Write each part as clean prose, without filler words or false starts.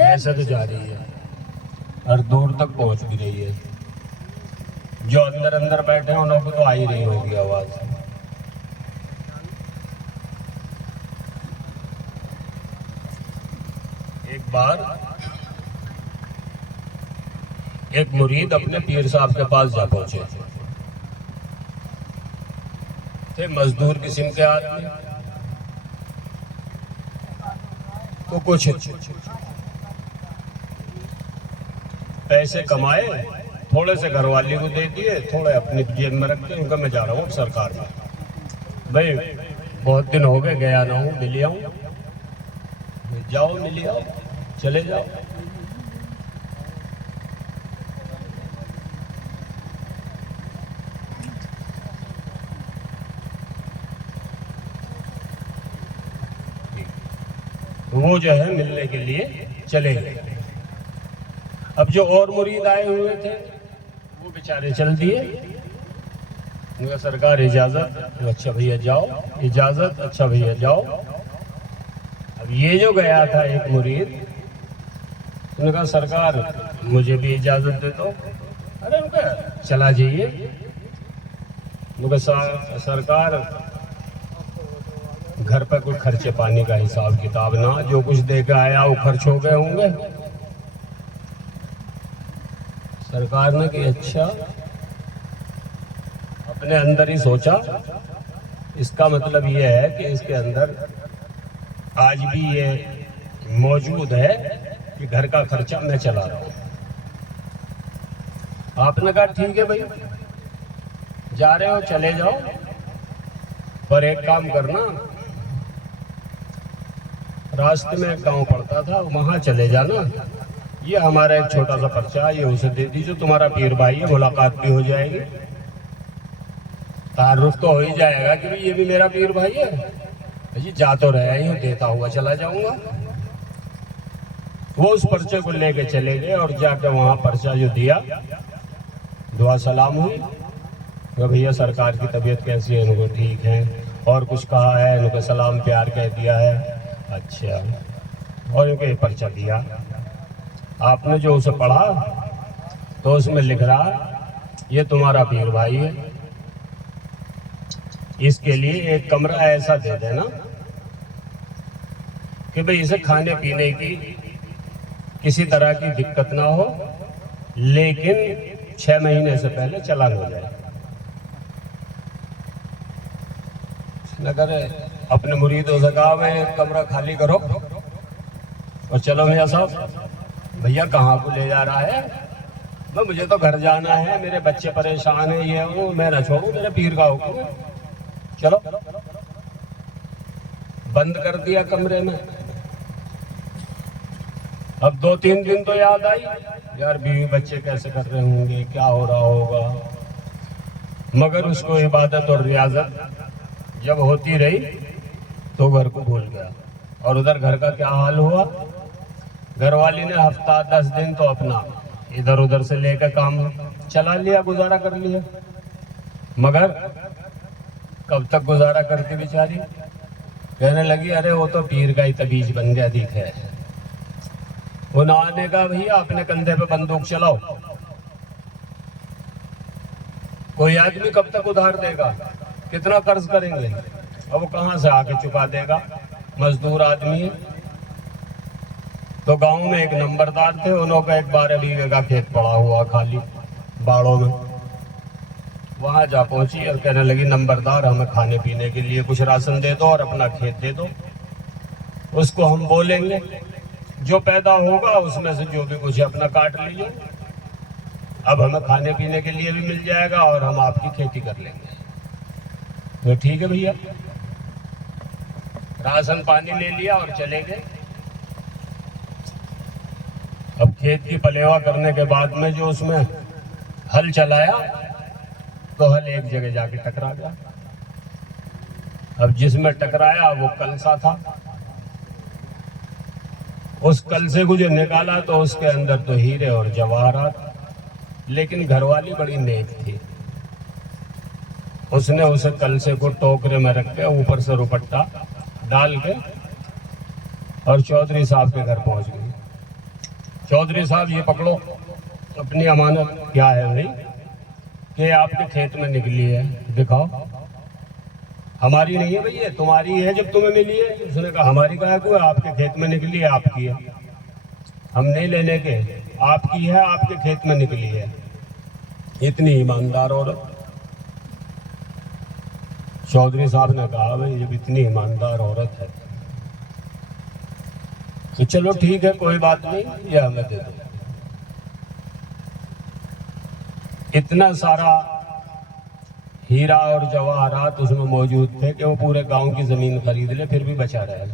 ایسے تو جا رہی ہے اور دور تک پہنچ بھی رہی ہے. جو اندر اندر بیٹھے ہیں انہوں کو تو آ ہی رہی ہوگی آواز. ایک بار ایک مرید اپنے پیر صاحب کے پاس جا پہنچے تھے. مزدور قسم کے آدمی تو کچھ پیسے کمائے, تھوڑے سے گھر والی کو دے دیے, تھوڑے اپنی جیب میں رکھ کے ان کا میں جا رہا ہوں سرکار میں. بھائی بہت دن ہو گئے گیا نہ ہوں, مل آؤں. جاؤ مل آؤ, چلے جاؤ. وہ جو ہے ملنے کے لیے چلے گئے. اب جو اور مرید آئے ہوئے تھے وہ بیچارے چل دیے. ان کا سرکار اجازت, اچھا بھیا جاؤ. اجازت, اچھا بھیا جاؤ. اب یہ جو گیا تھا ایک مرید, ان کا سرکار مجھے بھی اجازت دے دو. ارے ان کا چلا جائیے. ان کا سرکار گھر پہ کوئی خرچے پانی کا حساب کتاب نہ, جو کچھ دے کے آیا وہ خرچ ہو گئے ہوں گے. سرکار نے کہ اچھا, اپنے اندر ہی سوچا اس کا مطلب یہ ہے کہ اس کے اندر آج بھی یہ موجود ہے کہ گھر کا خرچہ میں چلا رہا ہوں. آپ نے کہا ٹھیک ہے بھائی, جا رہے ہو چلے جاؤ, پر ایک کام کرنا, راستے میں ایک گاؤں پڑتا تھا وہاں چلے جانا. یہ ہمارا ایک چھوٹا سا خرچہ, یہ اسے دے دیجیے. تمہارا پیر بھائی ہے, ملاقات بھی ہو جائے گی, تعارف تو ہو ہی جائے گا کہ یہ بھی میرا پیر بھائی ہے. جی جا تو رہا ہی, دیتا ہوا چلا جاؤں گا. وہ اس پرچے کو لے کے چلے گئے اور جا کے وہاں پرچہ جو دیا, دعا سلام ہوئی کہ بھیا سرکار کی طبیعت کیسی ہے. ان کو ٹھیک ہے. اور کچھ کہا ہے, ان کو سلام پیار کہہ دیا ہے. اچھا, اور ان کو یہ پرچہ دیا. آپ نے جو اسے پڑھا تو اس میں لکھ رہا یہ تمہارا پیر بھائی ہے, اس کے لیے ایک کمرہ ایسا دے دینا کہ بھئی اسے کھانے پینے کی کسی طرح کی دقت نہ ہو, لیکن 6 مہینے سے پہلے چالان ہو جائے. اگر اپنے مریدوں سے کہا میں کمرہ خالی کرو اور چلو میاں صاحب, بھیا کہاں کو لے جا رہا ہے؟ مجھے تو گھر جانا ہے, میرے بچے پریشان ہیں, یہ وہ, میں نہ چھوڑوں, میرے پیر کا حکم ہے, چلو. بند کر دیا کمرے میں. اب 2-3 دن تو یاد آئی, یار بیوی بچے کیسے کر رہے ہوں گے, کیا ہو رہا ہوگا. مگر اس کو عبادت اور ریاضت جب ہوتی رہی تو گھر کو بھول گیا. اور ادھر گھر کا کیا حال ہوا, گھر والی نے ہفتہ 10 دن تو اپنا ادھر ادھر سے لے کے کام چلا لیا, گزارا کر لیا. مگر کب تک گزارا کرتی بیچاری, کہنے لگی ارے وہ تو پیر کا ہی تبیج بن گیا دکھ ہے. انہوں نے کہا بھیا اپنے کندھے پہ بندوق چلاؤ, کوئی آدمی کب تک ادھار دے گا, کتنا قرض کریں گے, اور وہ کہاں سے آ کے چکا دے گا, مزدور آدمی ہے. تو گاؤں میں ایک نمبردار تھے, انہوں کا ایک 12 بیگھے کا کھیت پڑا ہوا خالی باڑوں میں. وہاں جا پہنچی اور کہنے لگی نمبردار ہمیں کھانے پینے کے لیے کچھ راشن دے دو اور اپنا کھیت دے دو, اس کو ہم بولیں گے, جو پیدا ہوگا اس میں سے جو بھی کچھ ہے اپنا کاٹ لیجیے. اب ہمیں کھانے پینے کے لیے بھی مل جائے گا اور ہم آپ کی کھیتی کر لیں گے. تو ٹھیک ہے بھیا, راشن پانی لے لیا اور چلے گئے. اب کھیت کی پلیوا کرنے کے بعد میں جو اس میں ہل چلایا تو ہل ایک جگہ جا کے ٹکرا گیا. اب جس میں ٹکرایا وہ کلسا تھا, اس کلسے کو جو نکالا تو اس کے اندر تو ہیرے اور جواہرات, لیکن گھر والی بڑی نیک تھی. اس نے اسے کلسے کو ٹوکرے میں رکھ کے اوپر سے روپٹا ڈال کے اور چودھری صاحب کے گھر پہنچ گئی. چودھری صاحب یہ پکڑو اپنی امانت. کیا ہے بھائی؟ کہ آپ کے کھیت میں نکلی ہے. دکھاؤ. ہماری نہیں ہے بھئی، یہ تمہاری ہے جب تمہیں ملی ہے. اس نے کہا ہماری کہا کو ہے، آپ کے کھیت میں نکلی ہے، آپ کی ہے، ہم نہیں لینے کے، آپ کی ہے، آپ کے کھیت میں نکلی ہے. اتنی ایماندار عورت. چودھری صاحب نے کہا بھئی جب اتنی ایماندار عورت ہے تو چلو ٹھیک ہے، کوئی بات نہیں، یہ ہمیں دے دو. اتنا سارا ہیرا اور جواہرات اس میں موجود تھے کہ وہ پورے گاؤں کی زمین خرید لے پھر بھی بچا رہے.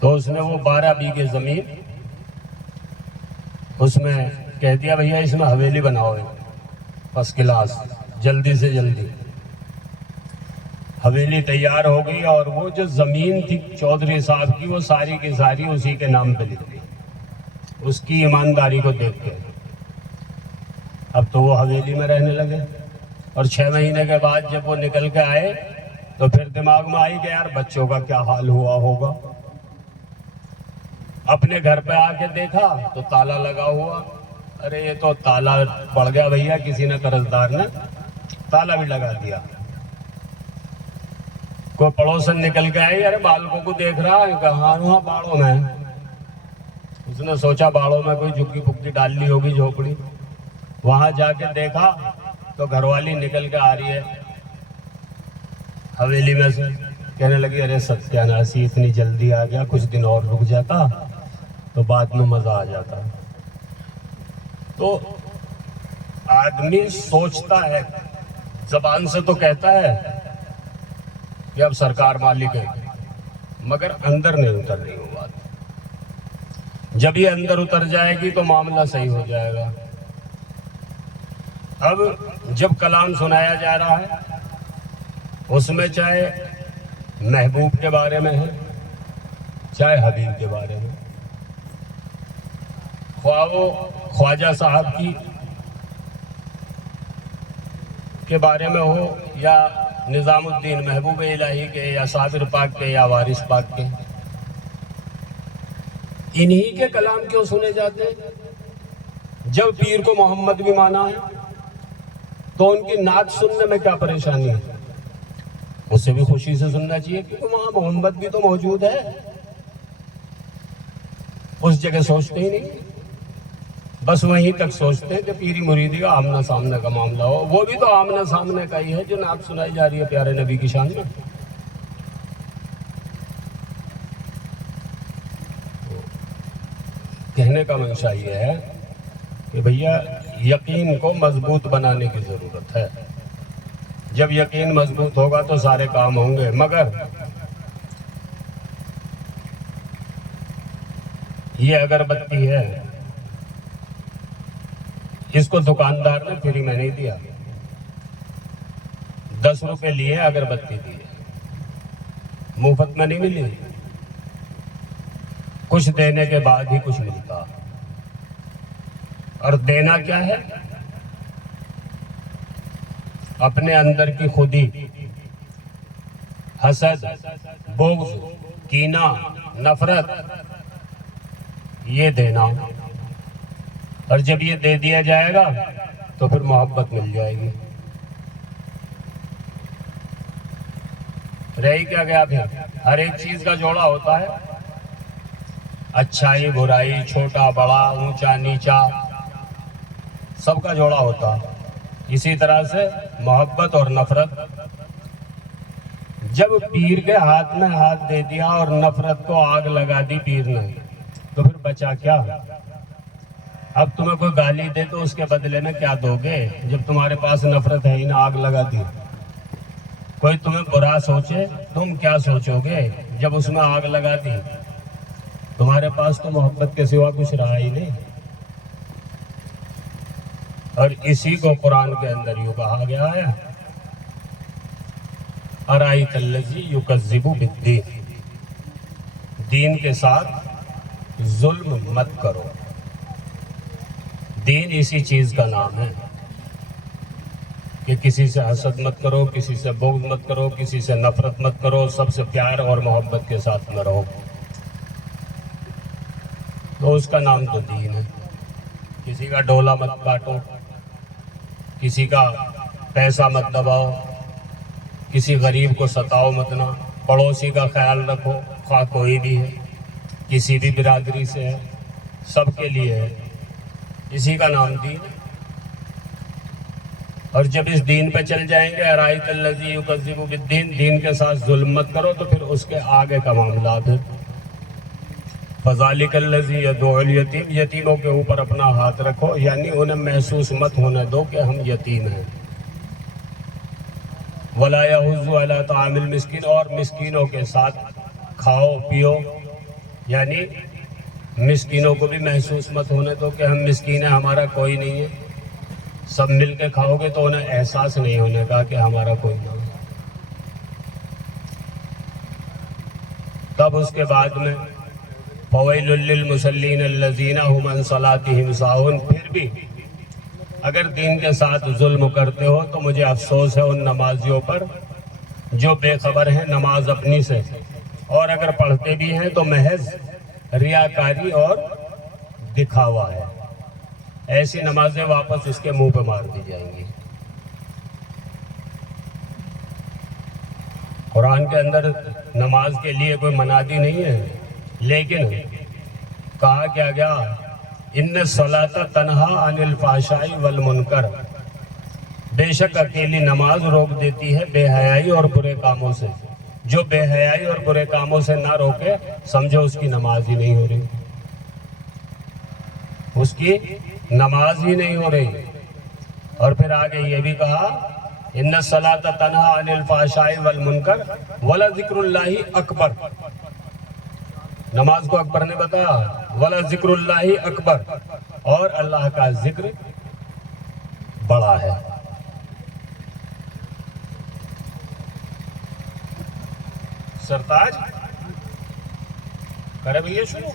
تو اس نے وہ 12 بیگھے زمین اس میں کہہ دیا بھیا اس میں حویلی بناؤ فرسٹ کلاس، جلدی سے جلدی. حویلی تیار ہو گئی اور وہ جو زمین تھی چودھری صاحب کی وہ ساری کی ساری اسی کے نام پہ لکھ دی. اس کی ایمانداری کو دیکھ کے اب تو وہ حویلی میں رہنے لگے. اور 6 مہینے کے بعد جب وہ نکل کے آئے تو پھر دماغ میں آئی کہ یار بچوں کا کیا حال ہوا ہوگا. اپنے گھر پہ آ کے دیکھا تو تالا لگا ہوا. ارے یہ تو تالا پڑ گیا بھیا، کسی نے قرضدار نے تالا بھی لگا دیا. کوئی پڑوسن نکل کے آئی، ارے بالکوں کو دیکھ رہا ہے. کہاں؟ وہاں باڑوں میں. اس نے سوچا باڑوں میں کوئی جھگی پھگی ڈال لی ہوگی جھوپڑی. وہاں جا کے دیکھا تو گھر والی نکل کے آ رہی ہے حویلی میں سے. کہنے لگی ارے ستیاناسی اتنی جلدی آ گیا، کچھ دن اور رک جاتا تو بعد میں مزہ آ جاتا. تو آدمی سوچتا ہے، زبان سے تو کہتا ہے کہ اب سرکار مالک ہے، مگر اندر نہیں اتر رہی وہ بات. جب یہ اندر اتر جائے گی تو معاملہ صحیح ہو جائے گا. اب جب کلام سنایا جا رہا ہے اس میں چاہے محبوب کے بارے میں ہے چاہے حبیب کے بارے میں، خواہ وہ خواجہ صاحب کے بارے میں ہو یا نظام الدین محبوب الہی کے یا صابر پاک کے یا وارث پاک کے. انہی کے کلام کیوں سنے جاتے ہیں؟ جب پیر کو محمد بھی مانا ہے تو ان کی نعت سننے میں کیا پریشانی ہے؟ اسے بھی خوشی سے سننا چاہیے کیونکہ وہاں محمد بھی تو موجود ہے. اس جگہ سوچتے ہی نہیں، بس وہیں تک سوچتے ہیں کہ پیری مریدی کا آمنا سامنے کا معاملہ ہو. وہ بھی تو آمنا سامنے کا ہی ہے جو نعت سنائی جا رہی ہے پیارے نبی کی شان میں. کہنے کا منشا یہ ہے کہ بھیا یقین کو مضبوط بنانے کی ضرورت ہے. جب یقین مضبوط ہوگا تو سارے کام ہوں گے. مگر یہ اگربتی ہے، اس کو دکاندار نے فری میں نہیں دیا. 10 روپے لیے اگربتی دیے، مفت میں نہیں ملی. کچھ دینے کے بعد ہی کچھ ملتا. اور دینا کیا ہے؟ اپنے اندر کی خودی، حسد، بغض، کینہ، نفرت، یہ دینا. اور جب یہ دے دیا جائے گا تو پھر محبت مل جائے گی. رہی کیا گیا پھر؟ ہر ایک چیز کا جوڑا ہوتا ہے، اچھائی برائی، چھوٹا بڑا، اونچا نیچا، سب کا جوڑا ہوتا. اسی طرح سے محبت اور نفرت. جب پیر کے ہاتھ میں ہاتھ دے دیا اور نفرت کو آگ لگا دی پیر نے تو پھر بچا کیا؟ اب تمہیں کوئی گالی دے تو اس کے بدلے میں کیا دو گے جب تمہارے پاس نفرت ہے ہی نہ، آگ لگا دی. کوئی تمہیں برا سوچے تم کیا سوچو گے جب اس میں آگ لگا دی؟ تمہارے پاس تو محبت کے سوا کچھ رہا ہی نہیں. اور اسی کو قرآن کے اندر یوں کہا گیا ہے ارائیت الذی یکذب بالدین، دین کے ساتھ ظلم مت کرو. دین اسی چیز کا نام ہے. کہ کسی سے حسد مت کرو، کسی سے بغض مت کرو، کسی سے نفرت مت کرو، سب سے پیار اور محبت کے ساتھ میں رہو، تو اس کا نام تو دین ہے۔ کسی کا ڈولا مت کاٹو، کسی کا پیسہ مت دباؤ، کسی غریب کو ستاؤ مت نہ، پڑوسی کا خیال رکھو، خواہ کوئی بھی ہے، کسی بھی برادری سے ہے، سب کے لیے ہے، اسی کا نام دین ہے۔ اور جب اس دین پہ چل جائیں گے، ارائیت الذی یکذب بالدین، دین کے ساتھ ظلم مت کرو، تو پھر اس کے آگے کا معاملات ہے۔ فذالک الذی یدعو الیتیم، یتیموں کے اوپر اپنا ہاتھ رکھو، یعنی انہیں محسوس مت ہونے دو کہ ہم یتیم ہیں۔ ولا یحض علی طعام المسکین، اور مسکینوں کے ساتھ کھاؤ پیو، یعنی مسکینوں کو بھی محسوس مت ہونے دو کہ ہم مسکین ہیں، ہمارا کوئی نہیں ہے۔ سب مل کے کھاؤ گے تو انہیں احساس نہیں ہونے کا کہ ہمارا کوئی نہ ہو۔ تب اس کے بعد میں فویل للمصلین الذین هم عن صلاتهم ساہون، پھر بھی اگر دین کے ساتھ ظلم کرتے ہو تو مجھے افسوس ہے ان نمازیوں پر جو بے خبر ہیں نماز اپنی سے، اور اگر پڑھتے بھی ہیں تو محض ریاکاری اور دکھاوا ہے۔ ایسی نمازیں واپس اس کے منہ پہ مار دی جائیں گی۔ قرآن کے اندر نماز کے لیے کوئی منادی نہیں ہے، لیکن کہا کیا گیا، ان الصلاۃ تنہا عن الفحشاء والمنکر، بے شک اکیلی نماز روک دیتی ہے بے حیائی اور برے کاموں سے۔ جو بے حیائی اور برے کاموں سے نہ روکے، سمجھو اس کی نماز ہی نہیں ہو رہی، اس کی نماز ہی نہیں ہو رہی۔ اور پھر آگے یہ بھی کہا، ان الصلاۃ تنہا عن الفحشاء والمنکر ولذکر اللہ اکبر، نماز کو اکبر نے بتایا، ولذکر اللہ اکبر، اور اللہ کا ذکر بڑا ہے۔ سرتاج کرے بھیا شروع۔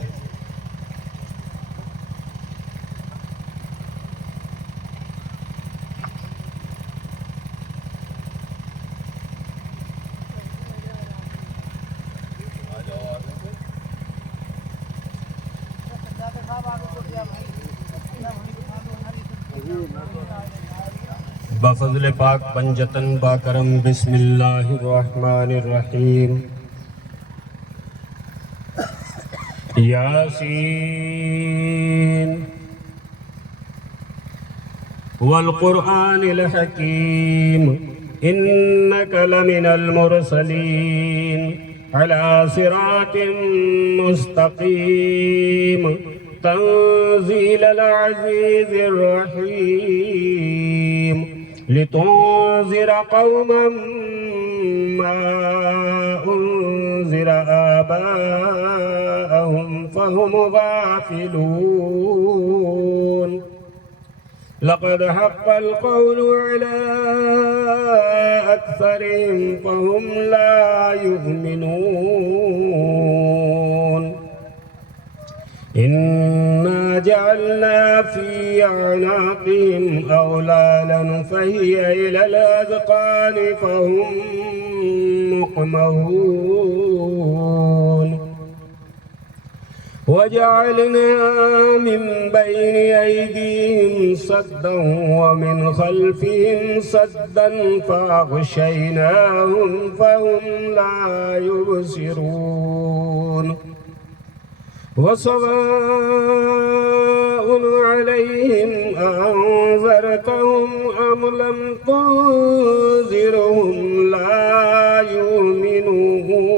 بفضل پاک پنجتن با کرم، بسم اللہ الرحمن الرحیم۔ یاسین والقرآن الحکیم، انک لمن المرسلین علی صراط مستقیم، تنزیل العزیز الرحیم، لتنذر قوما ما انذر آباءهم فهم غافلون، لقد حق القول على أكثرهم فهم لا يؤمنون، إنا جعلنا في أعناقهم أغلالا فهي إلى الأذقان فهم مقمحون، وجعلنا من بين أيديهم سدا ومن خلفهم سدا فأغشيناهم فهم لا يبصرون، وسواء عليهم أنذرتهم أم لم تنذرهم لا يؤمنون،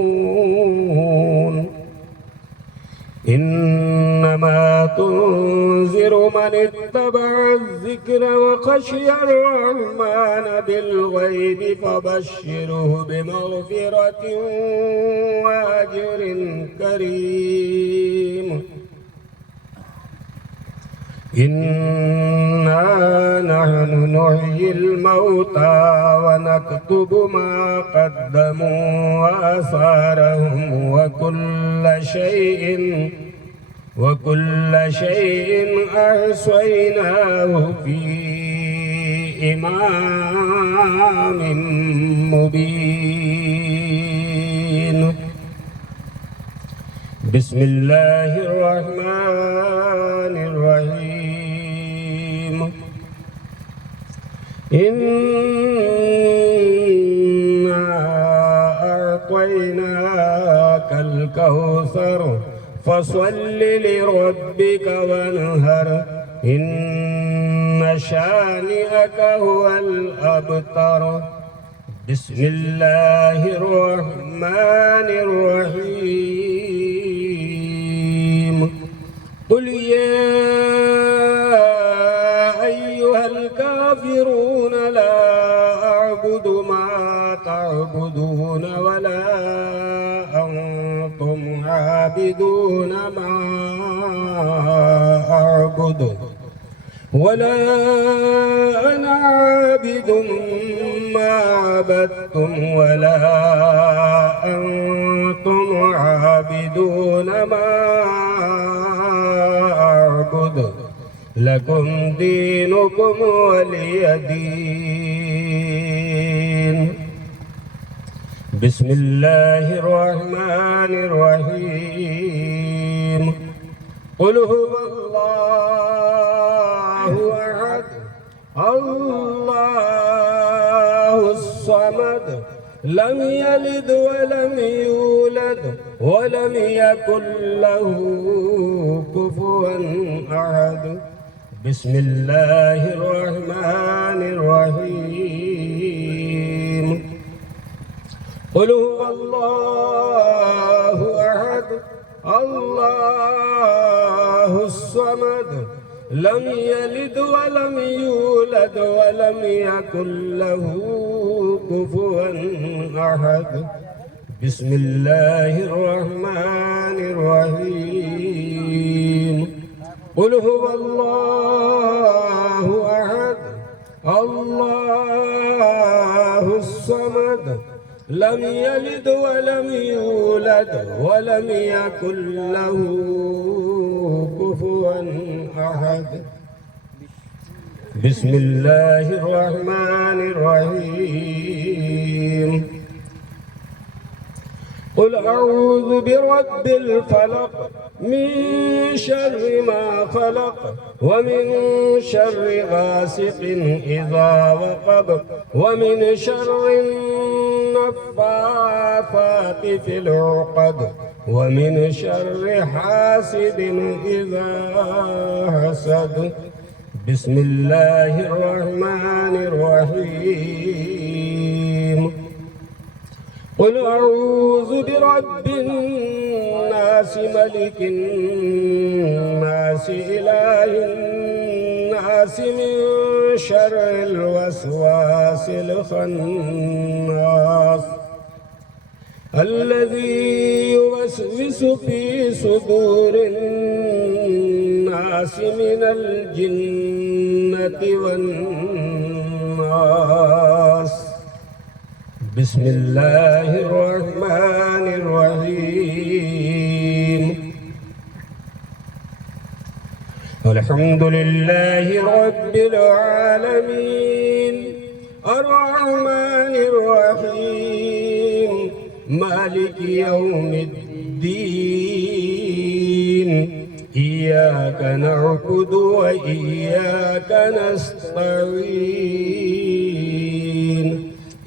إنما تنذر من اتبع الذكر وخشي الرحمن بالغيب فبشره بمغفرة وأجر كريم، إنا نحن نحيي الموتى ونكتب ما قدموا وآثارهم وكل شيء أحصيناه في بإمام مبين. بسم الله الرحمن الرحيم. إنا أعطيناك الكوثر فصل لربك وانهر إن شانئك هو الأبتر. بسم الله الرحمن الرحيم. قل يا أيها الكافرون لا أعبد ما تعبدون ولا أنتم عابدون ما أعبد ولا أنا عابد ما عبدتم ولا أنتم عابدون ما أعبد لكم دينكم ولي دين. بسم الله الرحمن الرحيم. قل هو الله أحد الله الصمد لم يلد ولم يولد ولم يكن له كفوا أحد. بسم الله الرحمن الرحيم. قل هو الله أحد الله الصمد لم يلد ولم يولد ولم يكن له كفوا أحد. بسم الله الرحمن الرحيم. قل هو الله أحد الله الصمد لم يلد ولم يولد ولم يكن له كفوا أحد. بسم الله الرحمن الرحيم. قل أعوذ برب الفلق من شر ما خلق ومن شر غاسق إذا وقب ومن شر النفاثات في العقد ومن شر حاسد إذا حسد. بسم الله الرحمن الرحيم. قل أعوذ برب الناس ملك الناس إله الناس من شر الوسواس الخناس الذي يوسوس في صدور الناس من الجنة والناس. بسم الله الرحمن الرحيم. الحمد لله رب العالمين الرحمن الرحيم مالك يوم الدين. إياك نعبد وإياك نستعين.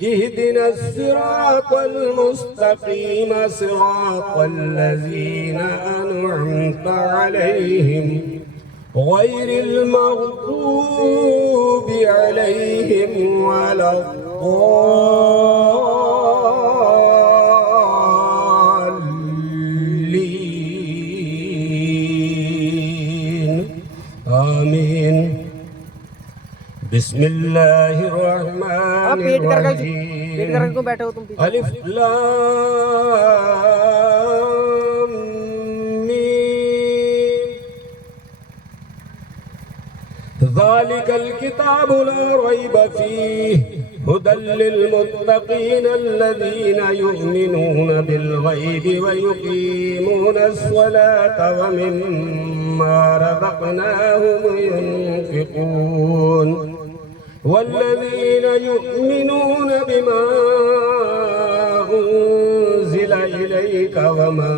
اهدنا الصراط المستقيم صراط الذين أنعمت عليهم غير المغضوب عليهم ولا الضالين. آمين. بسم الله الرحمن الرحيم. الف لام میم. ذلك الكتاب لا ريب فيه هدى للمتقين الذين يؤمنون بالغيب ويقيمون الصلاة ومما رزقناهم ينفقون. والذين يؤمنون بما أنزل إليك وما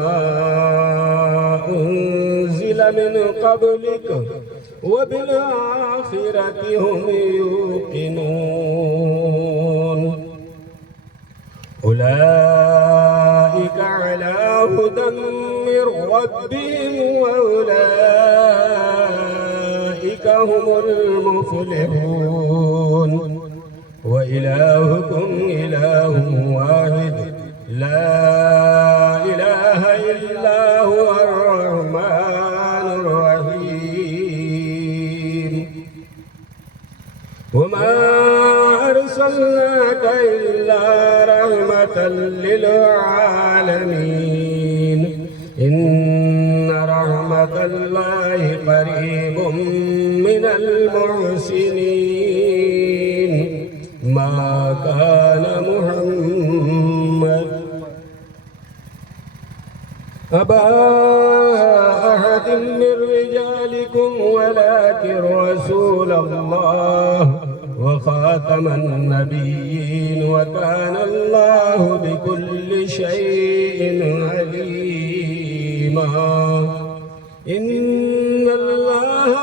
أنزل من قبلك وبالآخرة هم يوقنون أولئك على هدى من ربهم وأولئك هم المفلحون وإلهكم إله واحد لا إله إلا هو الرحمن الرحيم وما أرسلناك إلا رحمة للعالمين إن رحمة الله قريب من المحسنين ما كان محمد أبا أحد من رجالكم ولكن رسول الله وخاتم النبيين وكان الله بكل شيء عليما إن الله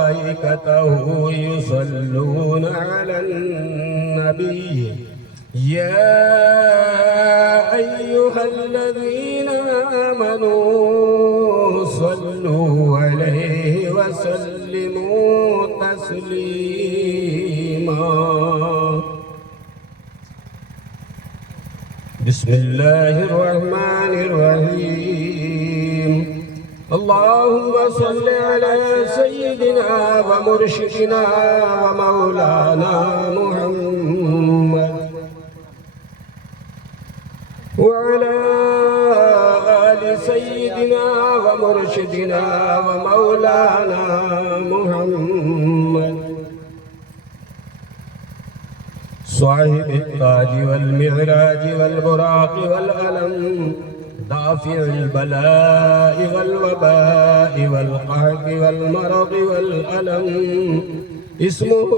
وملائكته يصلون على النبي يا أيها الذين آمنوا صلوا عليه وسلموا تسليما بسم الله الرحمن الرحيم اللهم صل على سيدنا ومرشدنا ومولانا محمد وعلى آل سيدنا ومرشدنا ومولانا محمد صاحب التاج والمعراج والبراق والألم دافع البلاء والوباء والقحط والمرض والألم اسمه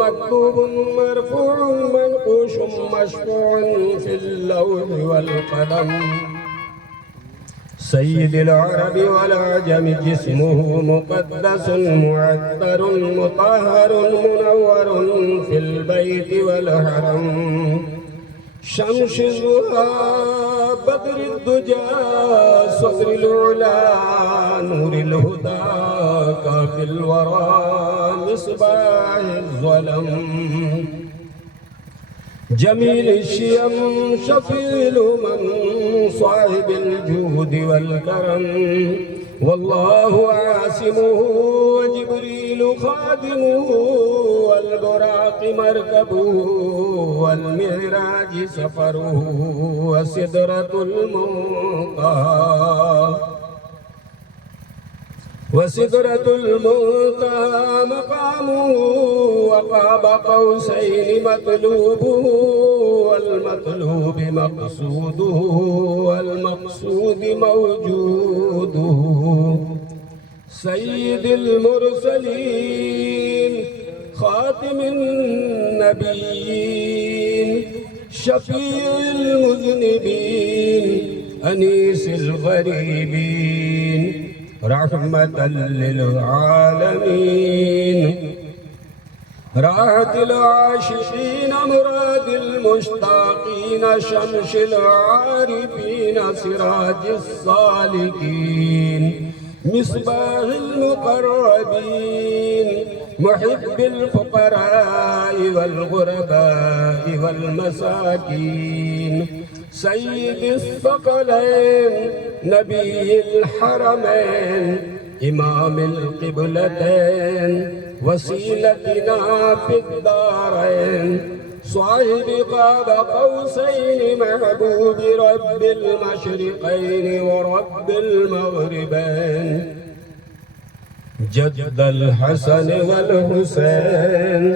مكتوب مرفوع منقوش مشفوع في اللوح والقلم سيد العرب والعجم جسمه مقدس معطر مطهر منور في البيت والحرم شمس الضحى بدر الدجى صدر العلا نور الهدى كافي الورى مصباح الظلم جميل الشيم شفيع الأمم صاحب الجود والكرم والله عاصمه وجبريل خادمه والبراق مركبه والمعراج سفره وسدرة المنتهى مقامه وقاب قوسين مطلوبه والمطلوب مقصوده والمقصود موجوده سيد المرسلين خاتم النبيين شفيع المذنبين أنيس الغريبين رحمة للعالمين راحة العاشقين مراد المشتاقين شمس العارفين سراج السالكين مصباح المقربين محب الفقراء والغرباء والمساكين سيد الثقلين نبي الحرمين إمام القبلتين وسيلتنا في الدارين صاحب قاب قوسين محبوب رب المشرقين ورب المغربين جد الحسن والحسين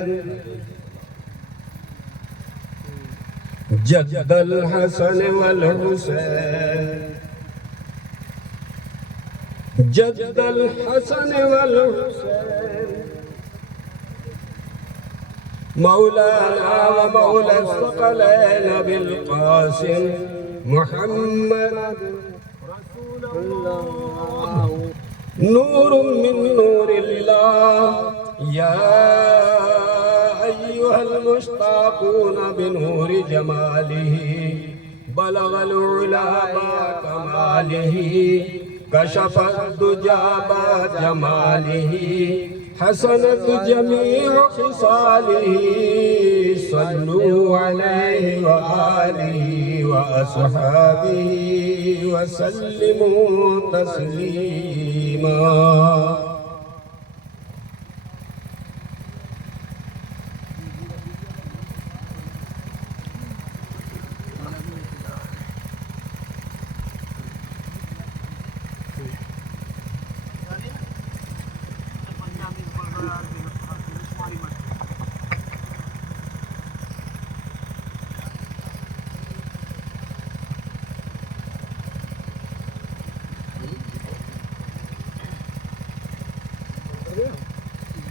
جد الحسن والحسين جد الحسن والحسین مولانا ومولى الثقلين بالقاسم محمد رسول الله نور من نور الله يا أيها المشتاقون بنور جماله بلغ العلا كماله كشف الدجى بجماله حسنت جميع خصاله صلوا عليه وآله وأصحابه وسلموا تسليما.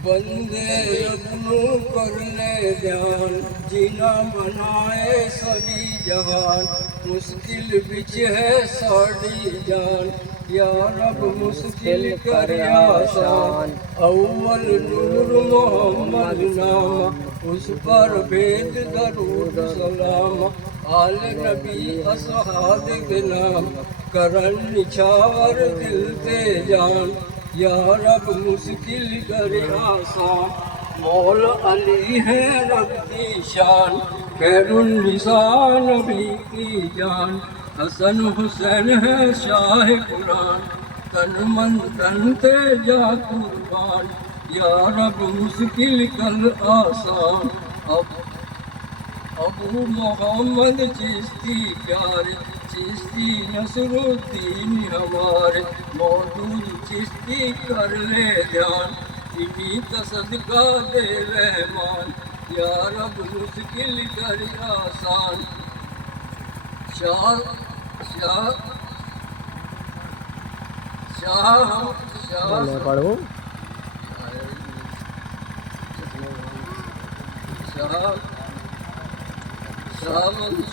بندے اپنو کر لے جان جینا بنائے سبھی جہان مشکل بچ ہے ساڑی جان یا رب مشکل کر آسان اول نور محمد نام اس پر بھیج درود سلام آل نبی اصحاب کے نام کرن نچھاور دل تے جان یا رب مشکل کر آسان مول علی ہے رب کی شان خیر النساء نبی کی جان حسن حسین ہے شاہ قرآن تن من تن تے جا قربان یا رب مشکل کر آسان ابو محمد چشتی پیارے چشتی نصر الدین ہمارے موجود چشتی کر لے جان انہی کا صدقہ دے رحمان یا رب مشکل کر آسان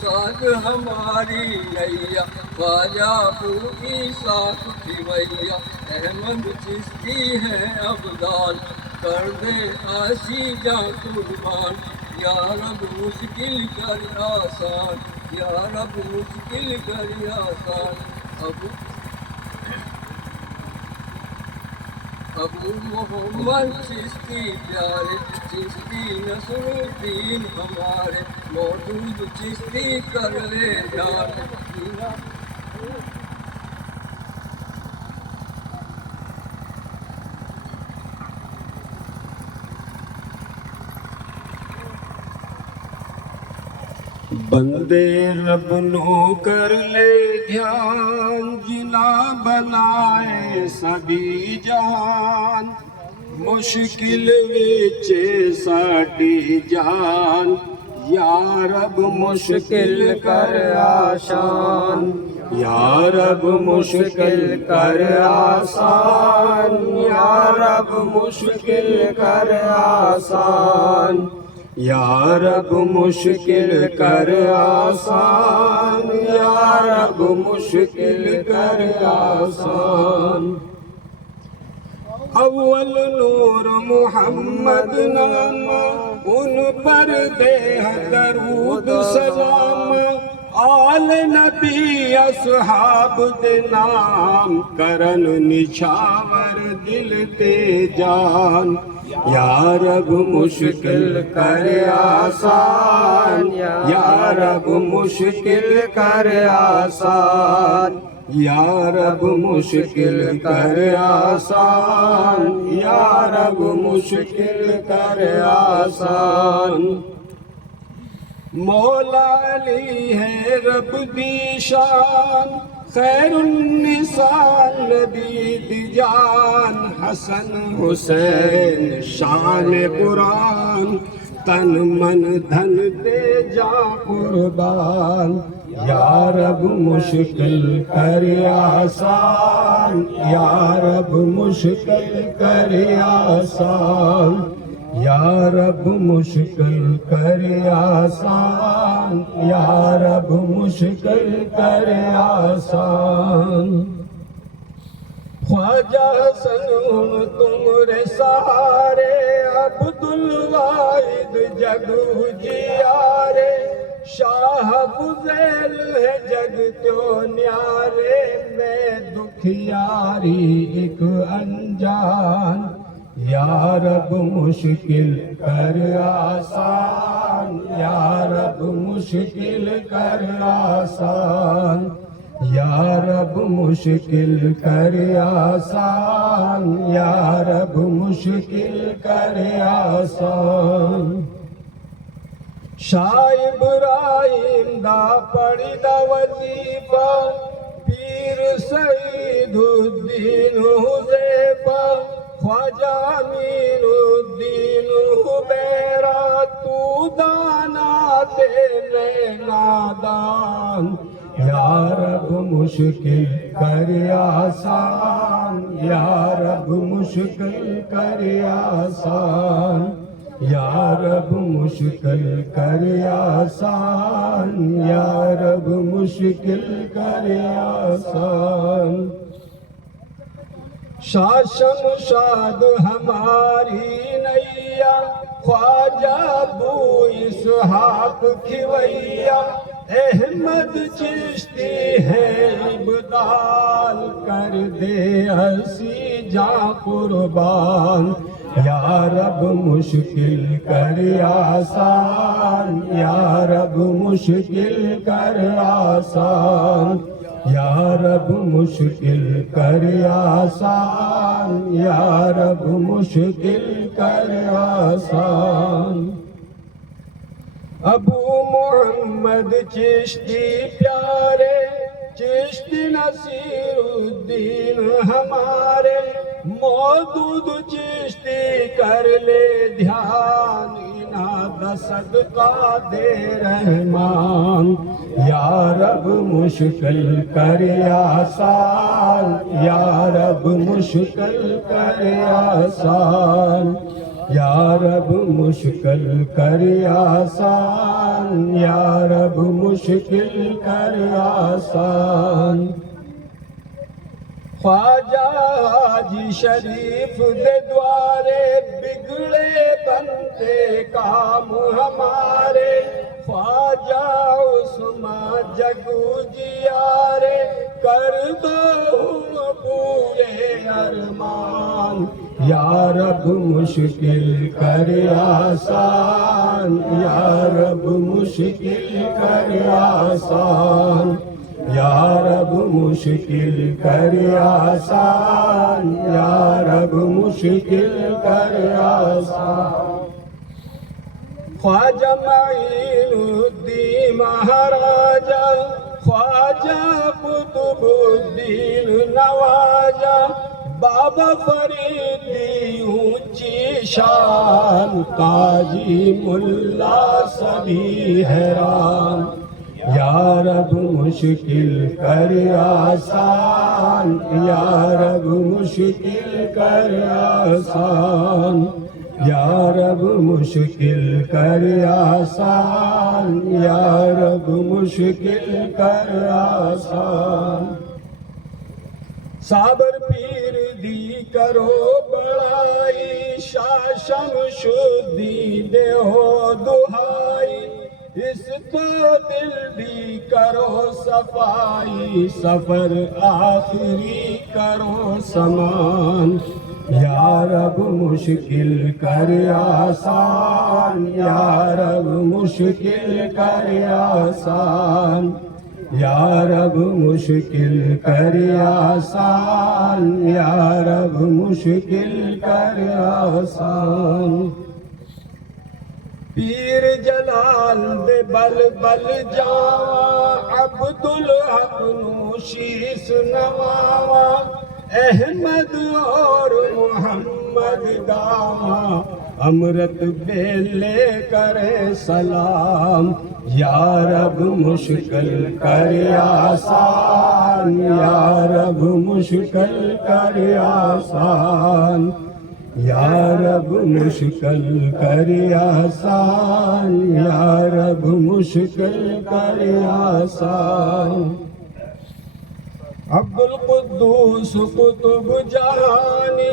ساگ ہماری نیا خواجہ ابو عیسیٰ کھویا احمد چشتی ہے ابدال کر دے آسی جا قربان یا رب مشکل کر آسان یا رب مشکل کر آسان ابو محمد چشتی پیارے چشتی نصر الدین ہمارے موجود چشتی کر لے جان بندے رب نو کر لے دھیان جنا بنائے سبھی جہان مشکل وچ ساڈی جان یا رب مشکل کر آسان یا رب مشکل کر آسان یا رب مشکل کر آسان یا رب مشکل کر آسان یا رب مشکل کر آسان اول نور محمد نام ان پر دے درود سلام آل نبی اصحاب دے نام کرن نچھاور دل تے جان یا رب مشکل کر آسان یا رب مشکل کر آسان یا رب مشکل کر آسان یا رب مشکل کر آسان مولا علی ہے رب دی شان خیر النساء نبی دی جان حسن حسین شان قرآن تن من دھن دے جا قربان یا رب مشکل کر آسان، یا رب مشکل کر آسان، یا رب مشکل کر آسان، یا رب مشکل کر آسان۔ خواجہ حسن تمہارے سہارے، عبدالواحد جگ جیارے، شاہ فضیل ہے جگ تو نیارے، میں دکھیاری ایک انجان، یا رب مشکل کر آسان، یا رب مشکل کر آسان، یا رب مشکل کر آسان، یا رب مشکل کر آسان۔ شاہ ابراہیم دا پڑھی دا وظیفہ، پیر سعید الدین حذیفہ، خواجہ امین الدین حبیرہ، تو دانا تے میں نادان، یا رب مشکل کر آسان، یا رب مشکل کر آسان، یا رب مشکل کر آسان، یا رب مشکل کر آسان۔ شاہ شمشاد ہماری نیا، خواجہ ابو اسحاق کھویا، احمد چشتی ہے ابدال، کر دے اسی جاں قربان، یا رب مشکل کر آسان، یا رب مشکل کر آسان، یا رب مشکل کر آسان، یا رب مشکل کر آسان۔ ابو محمد چشتی پیارے، چشتی نصیر الدین ہمارے، مودود چشتی کر لے دھیان، اناد صدقہ دے رحمان، یا رب مشکل کر آسان، یا رب مشکل کر آسان، یا رب مشکل کر آسان، یا رب مشکل کر آسان۔ خواجہ حاجی شریف دے دوارے، بگڑے بنتے کام ہمارے، خواجہ عثمان جگو جیارے، کر دو پورے ارمان، یا رب مشکل کر آسان، یا رب مشکل کر آسان، یا رب مشکل کر آسان، یا رب مشکل کر آسان۔ خواجہ معین الدین مہاراجہ، خواجہ قطب الدین نواجہ، بابا فریدی اونچی شان، قاضی ملا سبھی حیران، یا رب مشکل کر آسان، یا رب مشکل کر آسان، یا رب مشکل کر آسان، یا رب مشکل کر آسان۔ صابر پیر دی کرو بڑائی، شاہ شمش الدین دے ہو دہائی، اس کو دل بھی کرو صفائی، سفر آخری کرو سمان، یا رب مشکل کر آسان، یا رب مشکل کر آسان، یا رب مشکل کر آسان، یا رب مشکل کر آسان۔ پیر جلال دے بل بل جاواں، عبدالحق نو شیس نواواں، احمد اور محمد گاواں، امرت بیلے کرے سلام یا رب مشکل کر آسان یا رب مشکل کر آسان یا رب مشکل کر آسان یا رب مشکل کر آسان عبد القدوس قطب جہانی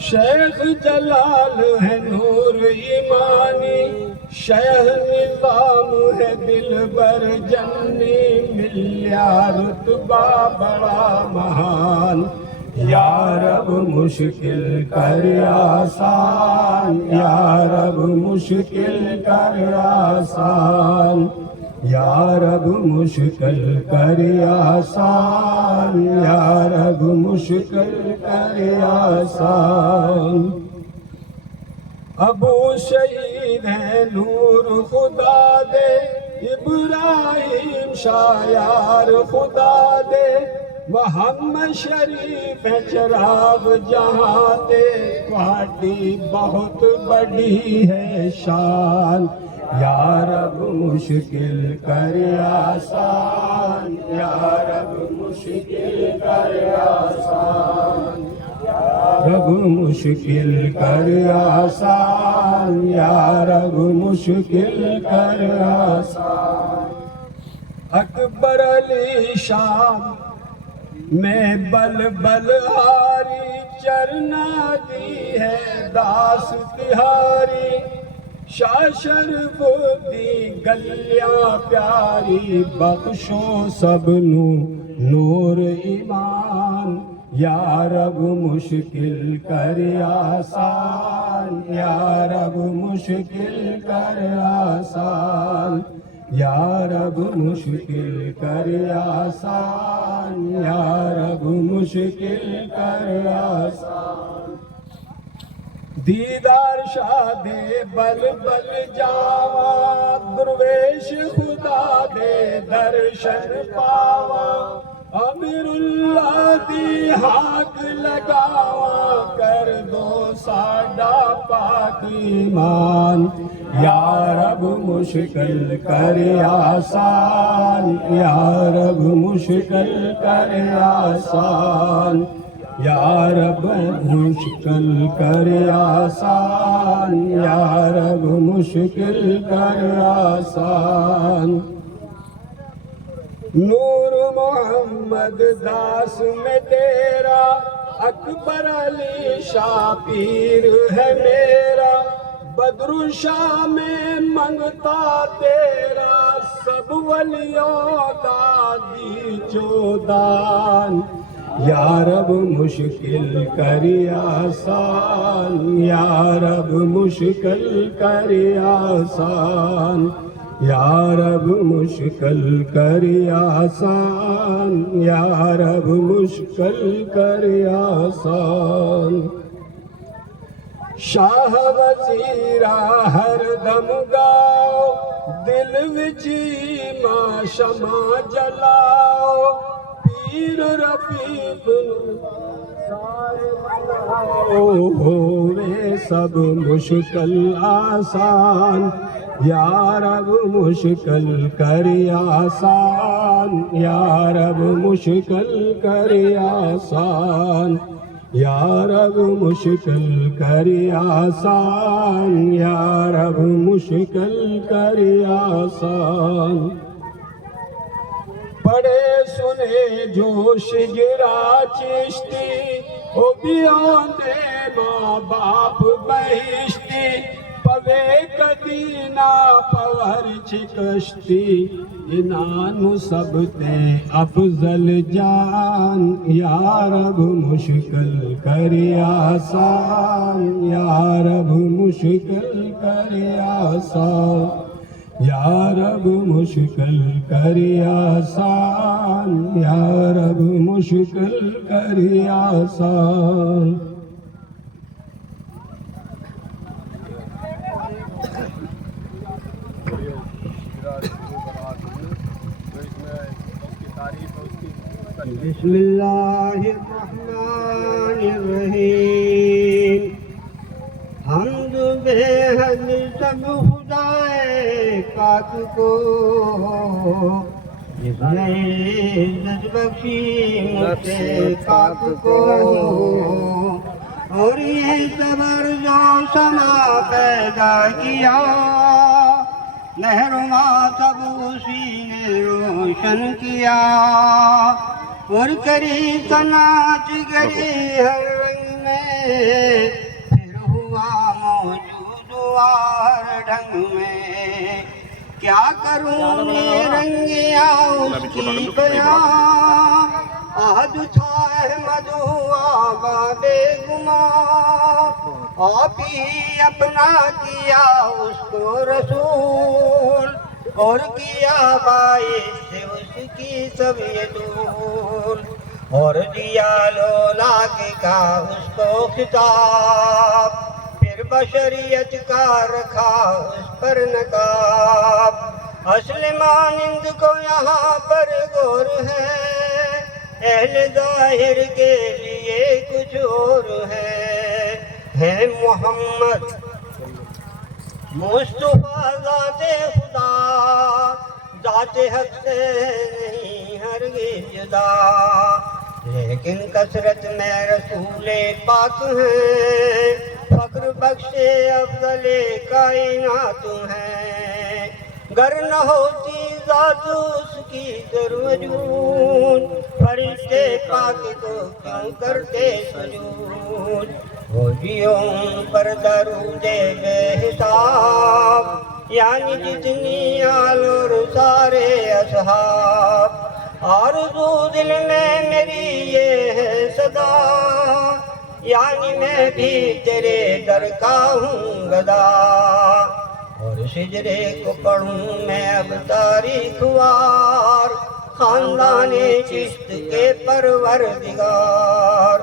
شیخ جلال ہے نور ایمانی شیخ نظام ہے دلبر جنی ملیا رتبہ بڑا مہان یا رب مشکل کر آسان یا رب مشکل کر آسان یا رب مشکل کر آسان یا رب مشکل کر آسان ابو شہید ہے نور خدا دے ابراہیم شایار خدا دے محمد شریف ہے چراغ جہاں دے پارٹی بہت بڑی ہے شان یا رب مشکل کر آسان یا رب مشکل کر آسان رب مشکل کر آسان یا رب مشکل کر آسان اکبر علی شام میں بلبل ہاری چرنا دی ہے داس تہاری شاہ شرف دی گلیاں پیاری بخشو سب نو نور ایمان یا رب مشکل کر آسان یا رب مشکل کر آسان یا رب مشکل کر آسان یا رب مشکل کر آسان دیدار شاہ دے بل بل جاوا درویش خدا دے درشن پاوا امیر اللہ دی حق لگاوا کر دو ساڈا پاک ایمان یا رب مشکل کر آسان یا رب مشکل کر آسان یا رب مشکل کر آسان یا رب مشکل کر آسان نور محمد داس میں تیرا اکبر علی شاہ پیر ہے میرا بدر شاہ میں منگتا تیرا سب ولیوں کا دی چودان یا رب مشکل کر آسان یا رب مشکل کر آسان یا رب مشکل کر آسان یا رب مشکل کر آسان شاہ وزیرہ ہر دم گاؤ دل وچ ایمان شمع جلاؤ پیر رفیق ہوئے سب مشکل آسان یا رب مشکل کر آسان یا رب مشکل کر آسان یا رب مشکل کر آسان یا رب مشکل کر آسان پڑھے سنے جوش گرا چشتی او بیاندے ماں باپ بہشتی پوے کدینا پور چکشتی انانو سب تے افضل جان یا رب مشکل کر آسان یا رب مشکل کر آسان یا رب مشکل کر آسان یا رب مشکل کر آسان بسم اللہ الرحمن الرحیم سب خدائے پاک کو جس نے عزت بخشی مجھ سے پاک کو، اور یہ صبر جو سما پیدا کیا نہروں سب اسی نے روشن کیا، اور کری سناچ گری ہر رنگ میں، پھر ہوا موجود ہر ڈھنگ میں، کیا کروں میں رنگیا اس کی بیان، آج تھا احمد ہوا باب گماں، آپ ہی اپنا کیا اس کو رسول، اور کیا باعث سے اس کی سب یہ دول، اور دیا لولا کے کا اس کو خطاب، پھر بشریت کا رکھا اس پر نقاب، اصل مانند کو یہاں پر غور ہے، اہل ظاہر کے لیے کچھ اور ہے محمد مصطفیٰ ذات خدا، ذات حق سے نہیں ہرگز جدا، لیکن کثرت میں رسول پاک ہیں، فخر بخشے افضل کائنات ہیں، گر نہ ہوتی ذات اس کی وجود، فرشتے پاک کو کیوں کرتے سجود، وہ جیوں پر درود بے حساب، یعنی جتنی آل اور سارے اصحاب، آرزو دل میں میری یہ ہے صدا، یعنی میں بھی تیرے در کا ہوں گدا، اور شجرے کو پڑھوں میں اب تاریخ وار، خاندان چشت کے پروردگار،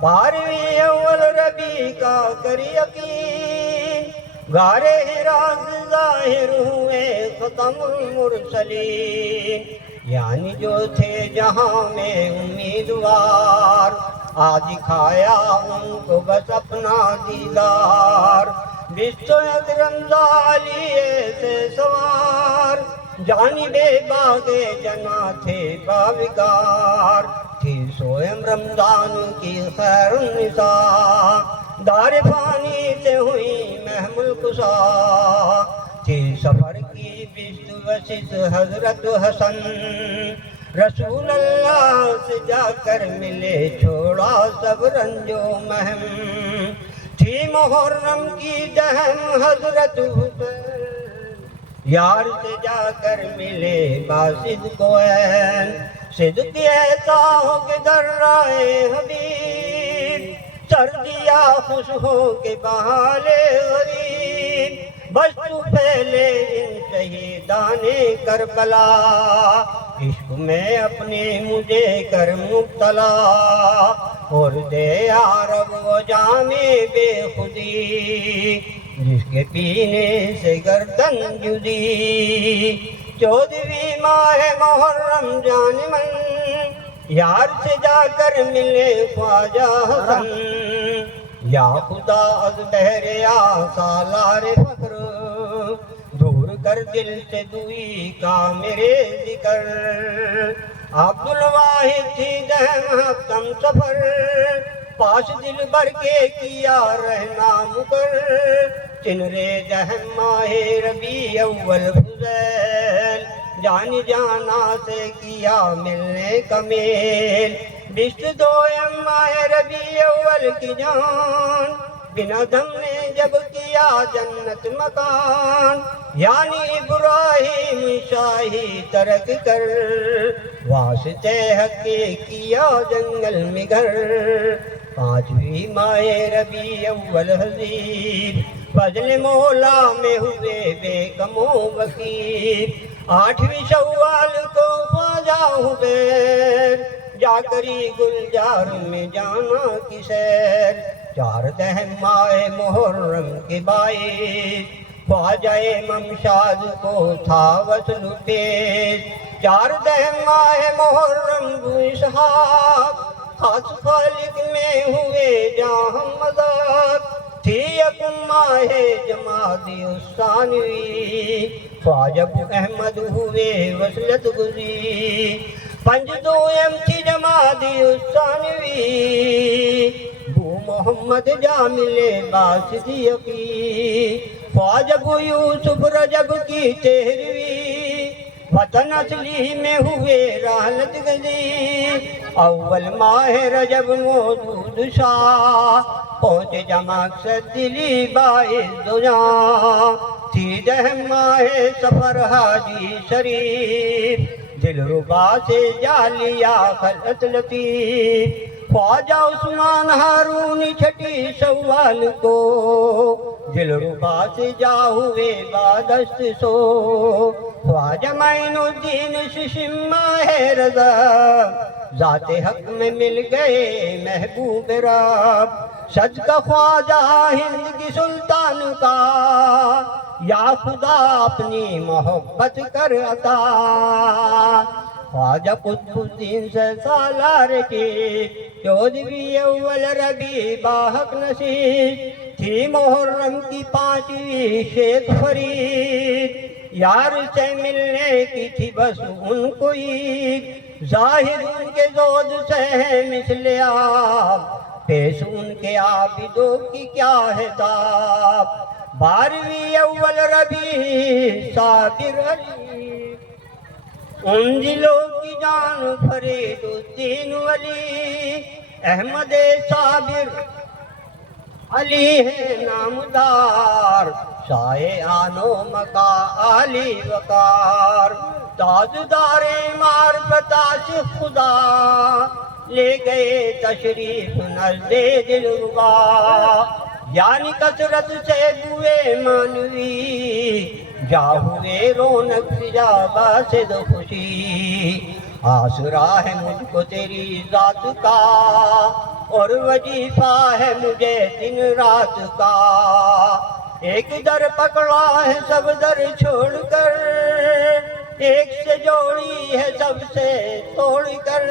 12ویں اول ربیع کا کر یقین، غار حراء ظاہر ہوئے ختم المرسلین، یعنی جو تھے جہاں میں امیدوار، آج دکھایا ان کو بس اپنا دیدار، بست اکرم عالیے سے سوار، جانب باغ جنا تھے باوقار، تھی سوئم رمضان کی خیر النساء، دار فانی سے ہوئی محمل قصا، تھی سفر کی بست وسط حضرت حسن، رسول اللہ سے جا کر ملے چھوڑا سب رنج و مہم، تھی محرم کی دہن حضرت حسین، یار سے جا کر ملے باسد کوئین، صدق ایسا ہو کہ درائے حبیب، سردیا خوش ہو کے بحال غریب، بس تو پہلے ان شہیدان کربلا، عشق میں اپنے مجھے کر مبتلا، اور دے یا رب وہ جام بے خودی، جس کے پینے سے گردن جدی، 14ویں ماہ محرم جان من، یار سے جا کر ملے خواجہ حسن، یا خدا از بہر یا سالار فخر، دور کر دل سے دوئی کا میرے ذکر، عبد الواحد تھی دہم ہفتم سفر، پاس دل بھر کے کیا رہنا مکر، چنرے دہم ماہ ربیع اول فضیل، جان جانا سے کیا ملنے کا میل، بست دویم ماہ ربیع اول کی جان، بنا دم نے جب کیا جنت مکان، یعنی ابراہیم شاہی ترک کر، واسطے حق کے کیا جنگل میں گھر، 5ویں ماہ ربیع اول حضیر، فضل مولا میں ہوئے بے کم و بخیر، 8ویں شوال کو خواجہ حبیر، جا کری گلزار میں جانا کی سیر، 14 ماہ محرم کے باعث، خواجہ ممشاد کو تھا وصل پیش، 14 ماہ محرم بو اسحاق، خاص خالق میں ہوئے جاں ہم مذاق، تھی یکم ماہ جمادی الثانوی خواجہ احمد ہوئے وصلت گزی پنج دویم تھی جمادی الثانوی بو محمد جامل باسدی یقی خواجہ یوسف رجب کی 13ویں وطن اصلی میں ہوئے رحلت گزی اول ماہ رجب موجود شاہ پہنچے جمع دلی باعث دو جان تھی دہم ماہ سفر حاجی شریف دل ربا سے جالیا خلط لطیف خواجہ عثمان ہارون چھٹی شوال کو دل ربا سے جا ہوئے بادست سو خواجہ معین الدین ششم ماہ رضا ذات حق میں مل گئے محبوب رب صدقہ خواجہ ہند کی سلطان کا یا خدا اپنی محبت کر عطا خواجہ قطب الدین سے سالار کی 14ویں اول ربیع باحق نصیب تھی محرم کی 5ویں شیخ فرید یار سے ملنے کی تھی بس ان کو عید ظاہر ان کے زود سے ہے مثل آب پیش ان کے عابدوں کی کیا ہے تاب 12ویں اول ربیع صابر علی ان دلوں کی جان فرید الدین ولی احمد صابر علی ہے نامدار شاہ آنو مکا علی وقار تاجدار معرفت عاشق خدا لے گئے تشریف نزد دلربا یعنی کثرت سے بوئے مانوی جا ہوئے رونق سجا باسد خوشی آسرا ہے مجھ کو تیری ذات کا اور وظیفہ ہے مجھے دن رات کا ایک در پکڑا ہے سب در چھوڑ کر ایک سے جوڑی ہے سب سے توڑ کر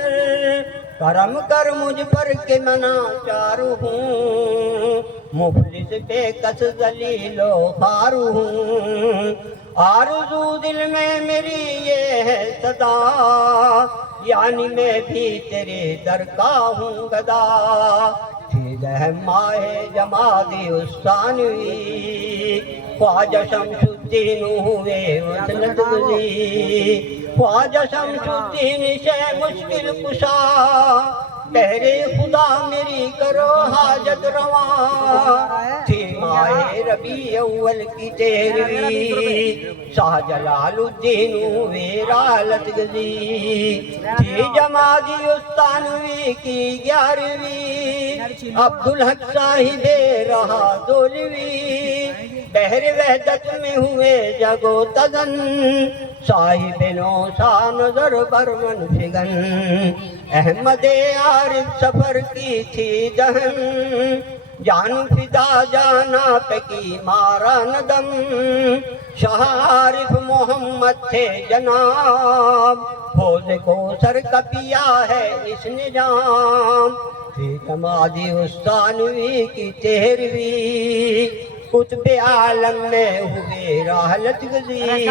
کرم کر مجھ پر کہ میں ناچار ہوں مفلس بے کس ذلیل و خوار ہوں آرزو دل میں میری یہ ہے صدا یعنی میں بھی تیرے در کا ہوں گدا تھی دہم ماہ جمادی الثانوی خواجہ شمس الدین ہوئے وصلت گزی خواجہ شمس الدین سے مشکل کشا بہرے خدا میری کرو حاجت رواں تھی ماہ ربیع اول کی 13ویں شاہ جلال الدین ہوئے رحلت گزی تھی جمادی الثانوی کی 11ویں عبدالحق صاحب رہا 12ویں بحر وحدت میں ہوئے جگو تزن صاحب نوسا نظر برمن فگن احمد عارف سفر کی تھی دہن جان فدا جانا پہ کی مارا ندم شاہ عارف محمد تھے جناب حوض کو سر کا پیا ہے اس نظام تھی جمادی الثانوی کی 13ویں قطب عالم میں ہوئے رحلت گزی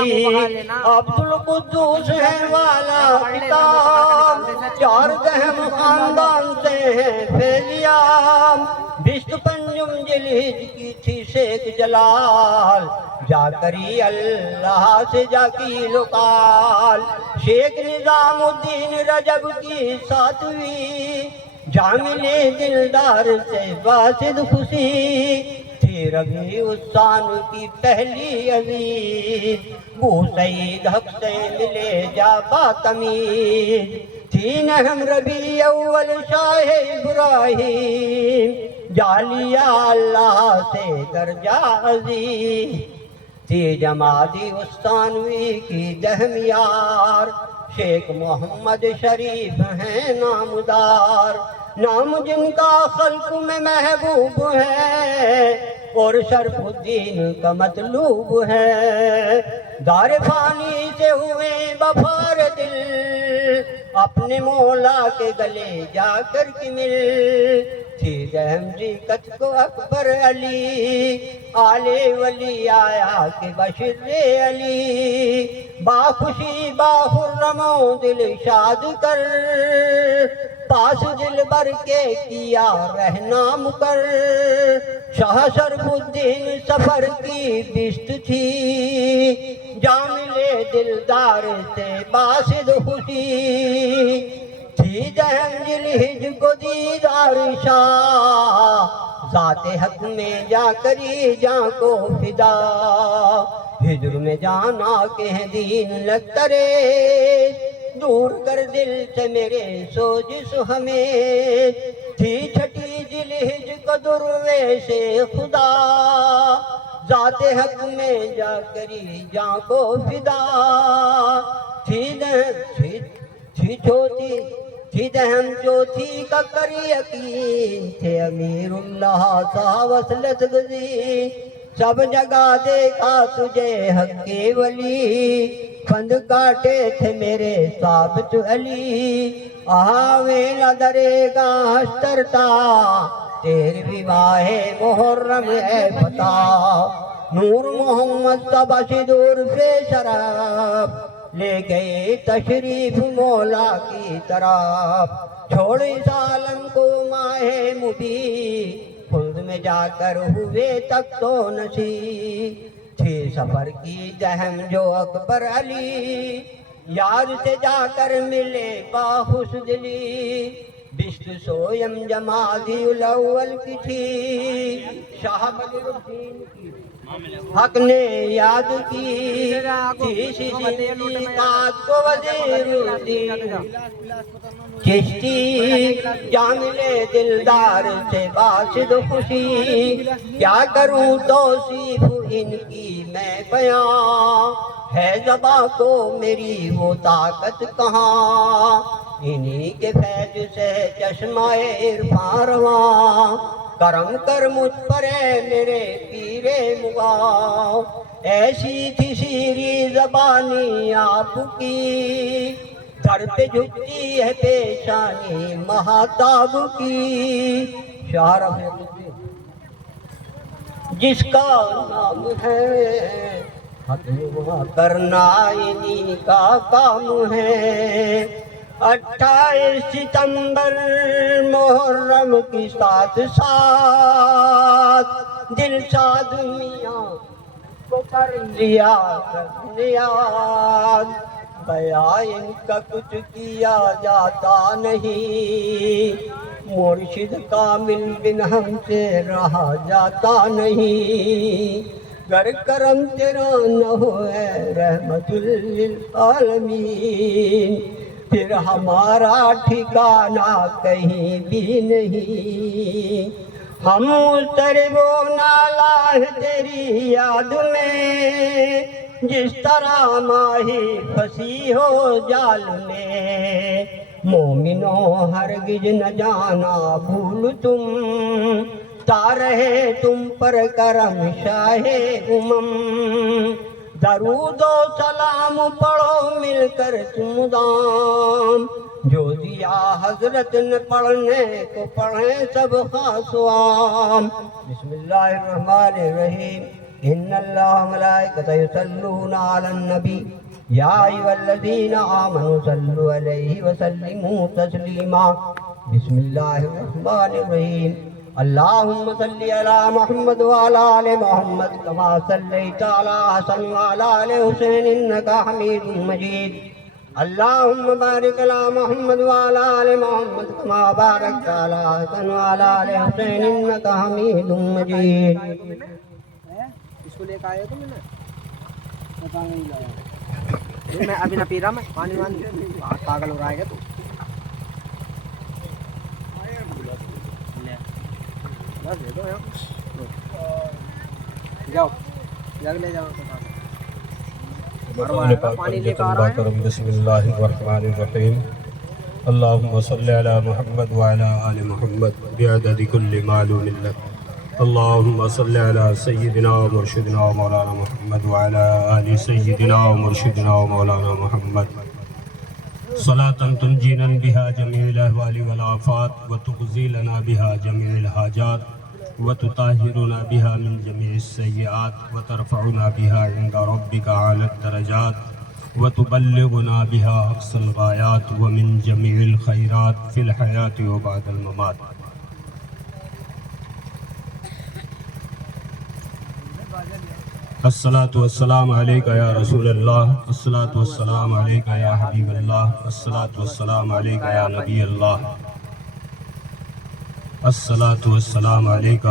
عبد القدوس ہے والا کتاب 4 دہم خاندان سے ہیں فیضیاب بشت پنجم جلحج کی تھی شیخ جلال جا کری اللہ سے جا کی لقال شیخ نظام الدین رجب کی 7ویں جامل دلدار سے باسد خوشی تھی ربیع الثانی کی پہلی عزیز بو سعید حق سے ملے جا باتمیز تھی نہم ربیع اول شاہ ابراہیم جالیا اللہ سے درجہ عزیز تھی جمادی الثانوی کی 10 یار شیخ محمد شریف ہیں نامدار نام جن کا خلق میں محبوب ہے اور شرف الدین کا مطلوب ہے دار فانی سے ہوئے بفار دل اپنے مولا کے گلے جا کر کے مل تھی رحمتی کت کو اکبر علی آلے ولی آیا کہ بشر علی باخوشی باخرموں دل شاد کر پاس دل بر کے کیا رہنا مکر شاہ شرف الدین سفر کی بست تھی جاملے دلدار سے باسد خوشی تھی دہم جلہج کو دیدار شاہ ذات حق میں جا کری جان کو فدا ہجر میں جانا کہ دین لگترے دور کر دل سے میرے سوجس ہمیں تھی چھٹی جلہج کو دروے سے خدا ذات حق میں جا کری جان کو فدا تھی چھوٹی تھی دہم چوتھی کا کر یقین تھے امیر اللہ سا وصلت گزی سب جگہ دیکھا تجھے حق کے ولی فند کاٹے تھے میرے ثابت علی آویلا درے گا ہشترتا تیری وواہ محرم ہے فتح نور محمد سبش دور سے شرف لے گئے تشریف مولا کی طرف چھوڑی سالم کو ماہ مبی خلد میں جا کر ہوئے تک تو نشی تھی سفر کی دہم جو اکبر علی یاد سے جا کر ملے باخوش دلی بشت سویم جمادی الاول کی تھی شاہ بدر الدین کی حق نے یاد کی تھی شیشی قاد کو وزیر الدین چشتی جاملے دلدار سے باسد خوشی کیا کروں توصیف ان کی میں بیان ہے زباں کو میری وہ طاقت کہاں انہی کے فیض سے چشمہ عرفان رواں کرم کر مجھ پر اے میرے پیر مغاں ایسی تھی شیریں زبانی آپ کی در پہ جھکتی ہے پیشانی مہتاب کی شاہ رفیع الدین جس کا نام ہے حق کرنا انہی کا کام ہے 28 ستمبر محرم کی ساتھ دل شاد میاں کو کر لیا بیان ان کا کچھ کیا جاتا نہیں مرشد کامل بن ہم سے رہا جاتا نہیں گر کرم تیرا نہ ہوئے رحمت للعالمین پھر ہمارا ٹھکانہ کہیں بھی نہیں ہم مضطرب و نالہ ہے تیری یاد میں جس طرح ماہی پھنسی ہو جال میں مومنوں ہرگز نہ جانا بھول تم تا رہے تم پر کرم شاہ درود و سلام پڑھو مل کر تم دام جو دیا حضرت نے پڑھنے کو پڑھیں سب خاص عام بسم اللہ الرحمن الرحیم ان اللہ ملائکۃ یصلون علی النبی یا ایھا الذین آمنوا صلوا علیہ وسلموا تسلیما بسم اللہ الرحمن الرحیم اللہم صلی علی محمد وعلی آل محمد کما صلیت علی حسن وعلی آل حسین انکا حمید مجید اللہم بارک علی محمد وعلی آل محمد کما بارکت علی حسن وعلی آل حسین انکا حمید مجید اس کو لے کے آئے تو میں نے پتا نہیں لایا میں ابھی نہ پی رہا میں پانی وانی پاگل ہو رہا ہے تو جاؤ جگ لے جاؤ پانی لے کے آ رہا ہے بسم اللہ الرحمن الرحیم اللہم صلی علی محمد وعلی آل محمد بعدد کل معلوم لک اللہم صلی علی سیدنا و مرشدنا و مولانا محمد وعلی آل سیدنا و مرشدنا و مولانا محمد صلاة تنجينا بها جميع الأهوال والآفات وتقضي لنا بها جميع الحاجات وتطهرنا بها من جميع السيئات وترفعنا بها عند ربك أعلى الدرجات وتبلغنا بها أقصى الغايات ومن جميع الخيرات في الحياة وبعد الممات. الصلاة والسلام عليك يا رسول الله، الصلاة والسلام عليك يا حبيب الله، الصلاة والسلام عليك يا نبي الله، الصلاة والسلام عليك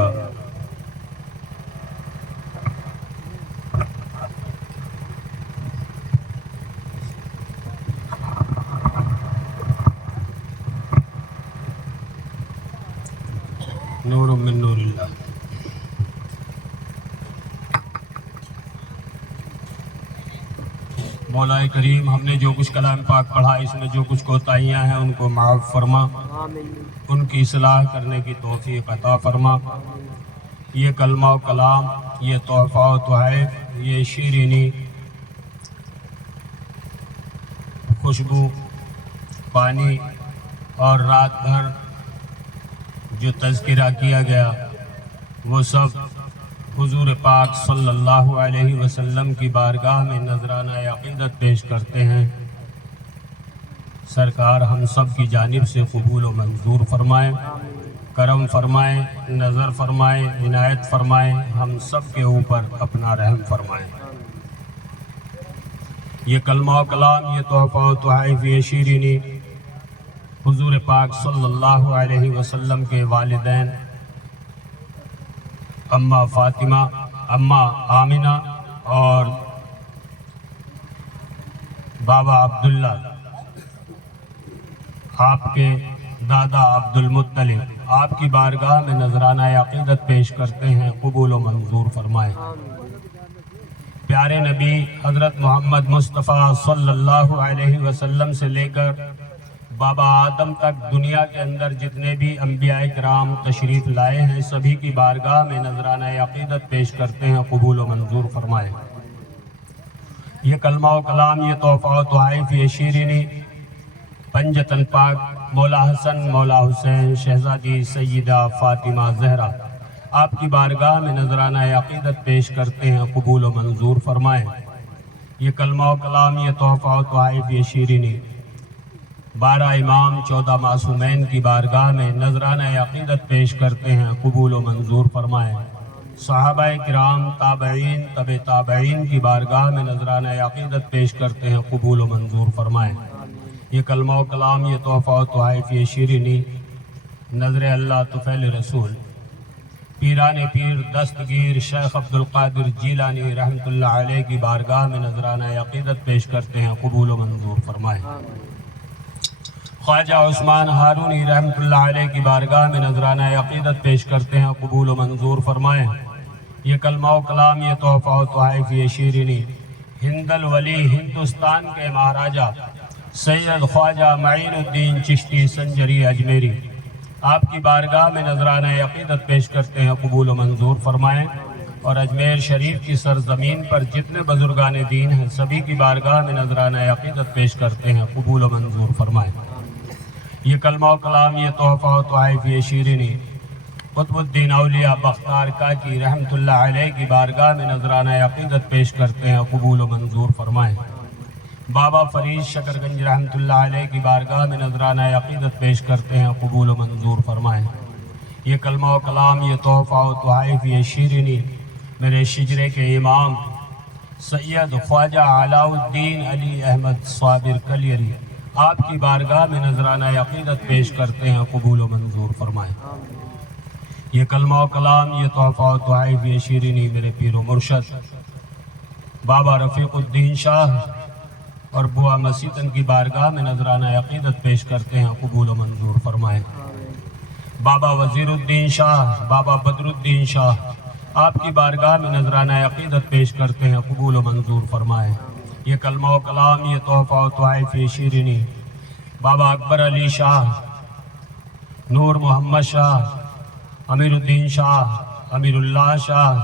نور من نور الله. مولا کریم ہم نے جو کچھ کلام پاک پڑھا اس میں جو کچھ کوتاہیاں ہیں ان کو معاف فرما، ان کی اصلاح کرنے کی توفیق عطا فرما. یہ کلمہ و کلام، یہ تحفہ و تحائف، یہ شیرینی خوشبو پانی اور رات بھر جو تذکرہ کیا گیا وہ سب حضور پاک صلی اللہ علیہ وسلم کی بارگاہ میں نذرانہ عقیدت پیش کرتے ہیں. سرکار ہم سب کی جانب سے قبول و منظور فرمائیں، کرم فرمائیں، نظر فرمائیں، عنایت فرمائیں، ہم سب کے اوپر اپنا رحم فرمائیں. یہ کلمہ و کلام، یہ تحفہ و تحائف، یہ شیرینی حضور پاک صلی اللہ علیہ وسلم کے والدین اماں فاطمہ، اماں آمنہ اور بابا عبداللہ، آپ کے دادا عبد المطلب، آپ کی بارگاہ میں نذرانہ عقیدت پیش کرتے ہیں، قبول و منظور فرمائیں. پیارے نبی حضرت محمد مصطفیٰ صلی اللہ علیہ وسلم سے لے کر بابا آدم تک دنیا کے اندر جتنے بھی انبیاء کرام تشریف لائے ہیں سبھی کی بارگاہ میں نذرانہ عقیدت پیش کرتے ہیں، قبول و منظور فرمائیں. یہ کلمہ و کلام، یہ تحفہ و تحائف، یہ شیرینی پنجتن پاک مولا حسن، مولا حسین، شہزادی سیدہ فاطمہ زہرا، آپ کی بارگاہ میں نذرانہ عقیدت پیش کرتے ہیں، قبول و منظور فرمائیں. یہ کلمہ و کلام، یہ تحفہ و تحائف، یہ شیرینی 12 امام 14 معصومین کی بارگاہ میں نذرانہ عقیدت پیش کرتے ہیں، قبول و منظور فرمائیں. صحابہ کرام، تابعین، تبع تابعین کی بارگاہ میں نذرانہ عقیدت پیش کرتے ہیں، قبول و منظور فرمائیں. یہ کلمہ و کلام، یہ تحفہ و تحائف، یہ شیرینی نظر اللہ طفیل رسول پیران پیر دستگیر شیخ عبد القادر جیلانی رحمۃ اللہ علیہ کی بارگاہ میں نذرانہ عقیدت پیش کرتے ہیں، قبول و منظور فرمائیں. خواجہ عثمان ہارونی رحمۃ اللہ علیہ کی بارگاہ میں نذرانہ عقیدت پیش کرتے ہیں، قبول و منظور فرمائیں. یہ کلمہ و کلام، یہ تحفہ و تحائف، یہ شیرینی ہند الولی، ہندوستان کے مہاراجہ سید خواجہ معین الدین چشتی سنجری اجمیری، آپ کی بارگاہ میں نذرانہ عقیدت پیش کرتے ہیں، قبول و منظور فرمائیں. اور اجمیر شریف کی سرزمین پر جتنے بزرگان دین ہیں سبھی کی بارگاہ میں نذرانہ عقیدت پیش کرتے ہیں، قبول و منظور فرمائیں. یہ کلمہ و کلام، یہ تحفہ و تحائف، یہ شیرینی قطب الدین اولیاء بختار کاکی رحمۃ اللہ علیہ کی بارگاہ میں نذرانہ عقیدت پیش کرتے ہیں، قبول و منظور فرمائیں. بابا فرید شکرگنج رحمۃ اللہ علیہ کی بارگاہ میں نذرانہ عقیدت پیش کرتے ہیں، قبول و منظور فرمائیں. یہ کلمہ و کلام، یہ تحفہ و تحائف، یہ شیرینی میرے شجرے کے امام سید خواجہ علاء الدین علی احمد صابر کلیری، آپ کی بارگاہ میں نذرانہ عقیدت پیش کرتے ہیں، قبول و منظور فرمائیں. یہ کلمہ و کلام، یہ تحفہ و تحائف، یہ شیرینی میرے پیر و مرشد بابا رفیق الدین شاہ اور بوا مسیطن کی بارگاہ میں نذرانہ عقیدت پیش کرتے ہیں، قبول و منظور فرمائیں. بابا وزیر الدین شاہ، بابا بدر الدین شاہ، آپ کی بارگاہ میں نذرانہ عقیدت پیش کرتے ہیں، قبول و منظور فرمائیں. یہ کلمہ و کلام، یہ تحفہ و تحائف، یہ شیرینی بابا اکبر علی شاہ، نور محمد شاہ، امیر الدین شاہ، امیر اللہ شاہ،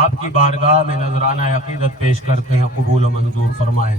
آپ کی بارگاہ میں نذرانہ عقیدت پیش کرتے ہیں، قبول و منظور فرمائیں.